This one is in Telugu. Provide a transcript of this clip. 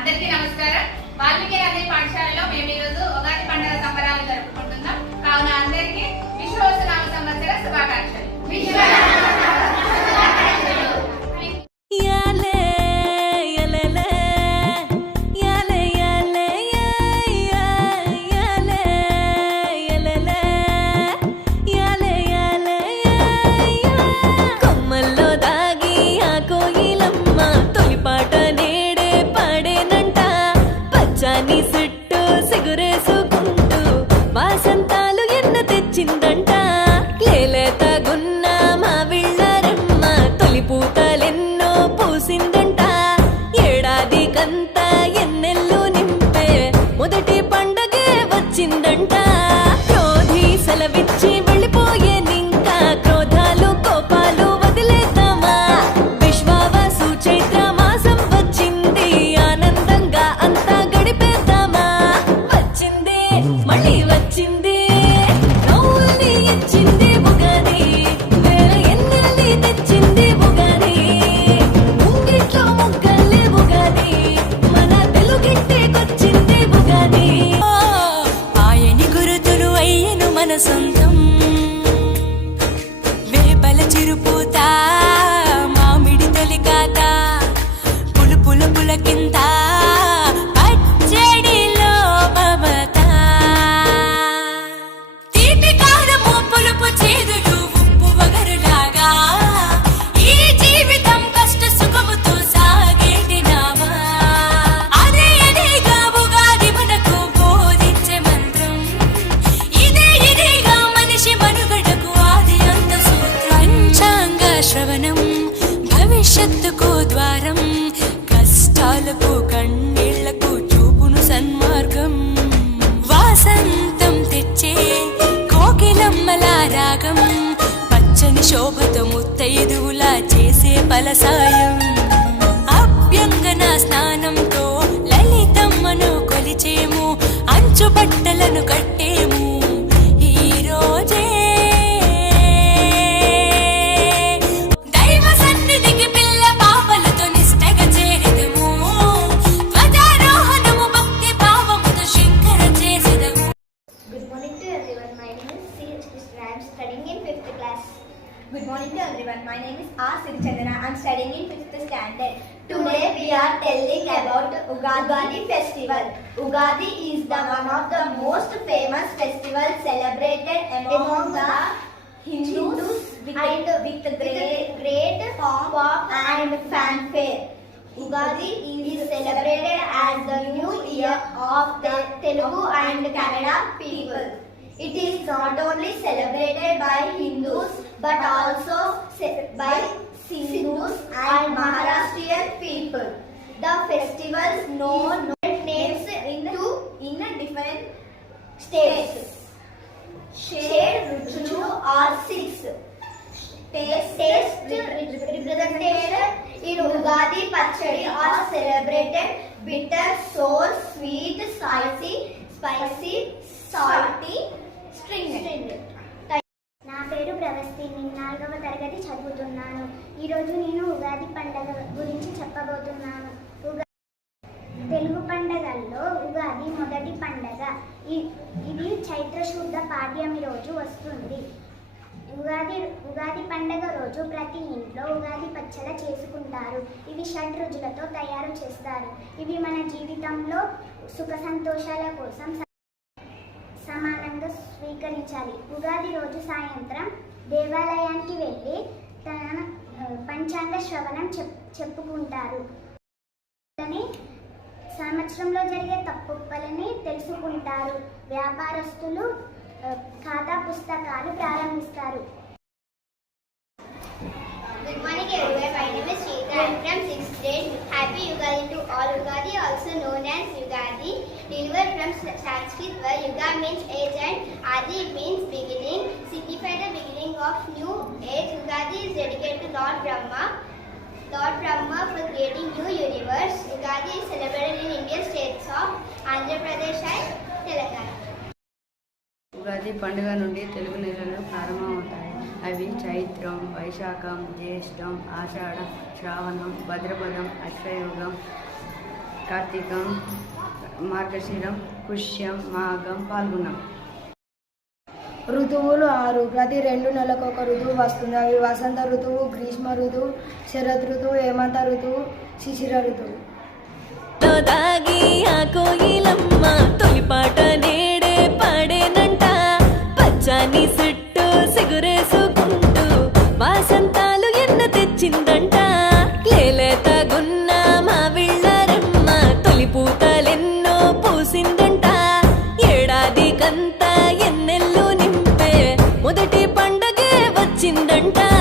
అందరికీ నమస్కారం. వాల్మీకి అనే పాఠశాలలో మేము ఈరోజు ఉగాది పండుగ సంబరాలు జరుపుకుంటున్నాం. కావున అందరికీ విశ్వవసనామ సంవత్సర శుభాకాంక్షలు. పచ్చాని సుట్టు సిగురేసుకుంటూ వాసంతాలు present కష్టాలకు కన్నీళ్ళకు చూపును సన్మార్గం. వాసంతం తెచ్చే కోకిలమ్మల రాగం. పచ్చని శోభతో ముత్తైదువులా చేసే ఫలసాయం అభ్యంగన స్నానంతో లలితమ్మను కొలిచేము. అంచు బట్టలను కట్టేము Good morning to everyone. My name is R. Sirichandana. I am studying in 5th standard. Today we are telling about Ugadi festival. Ugadi is the one of the most famous festivals celebrated among the Hindus and with great, great pomp and fanfare. Ugadi is celebrated as the new year of the Telugu and Kannada people. It is not only celebrated by Hindus but also by Sindhus and Maharashtrian people. The festivals know no names in two in different states. Shade Ruchulu are six. Taste, taste representation in Ugadi Pachadi are celebrated bitter, sour, sweet, spicy, spicy, salty, stringent. నా నేను నాలుగవ తరగతి చదువుతున్నాను. ఈరోజు నేను ఉగాది పండగ గురించి చెప్పబోతున్నాను. ఉగా తెలుగు పండగల్లో ఉగాది మొదటి పండగ. ఇ- ఇది చైత్ర శుద్ధ పాడ్యమి రోజు వస్తుంది. ఉగాది ఉగాది పండగ రోజు ప్రతి ఇంట్లో ఉగాది పచ్చడ చేసుకుంటారు. ఇవి షడ్ రుచులతో తయారు చేస్తారు. ఇవి మన జీవితంలో సుఖ సంతోషాల కోసం సమానంగా స్వీకరించాలి. ఉగాది రోజు సాయంత్రం దేవాలయానికి వెళ్ళి తన పంచాంగ శ్రవణం చెప్ చెప్పుకుంటారు. సంవత్సరంలో జరిగే తప్పులని తెలుసుకుంటారు. వ్యాపారస్తులు ఖాతా పుస్తకాలు ప్రారంభిస్తారు. Good morning everyone. My name from Sanskrit where Yuga means age and Adi means beginning. Signify the beginning of new age. Yugadi is dedicated to Lord Brahma. Lord Brahma for creating new universe. Yugadi is celebrated in Indian states of Andhra Pradesh and Telangana. Ugadi పండుగ నుండి తెలుగు నెలలు ప్రారంభమవుతాయి అవి చైత్రం వైశాఖం జ్యేష్టం ఆషాఢం శ్రావణం భద్రపదం అశ్వయుగం కార్తీకం మార్గశిరం పుష్యం మాఘం పాల్గొన్నాం. ఋతువులు ఆరు. ప్రతి రెండు నెలలకు ఒక ఋతువు వస్తుంది. అవి వసంత ఋతువు గ్రీష్మ ఋతువు శరద్ ఋతువు హేమంత ఋతువు శిశిర ఋతువు. వచ్చిందంట.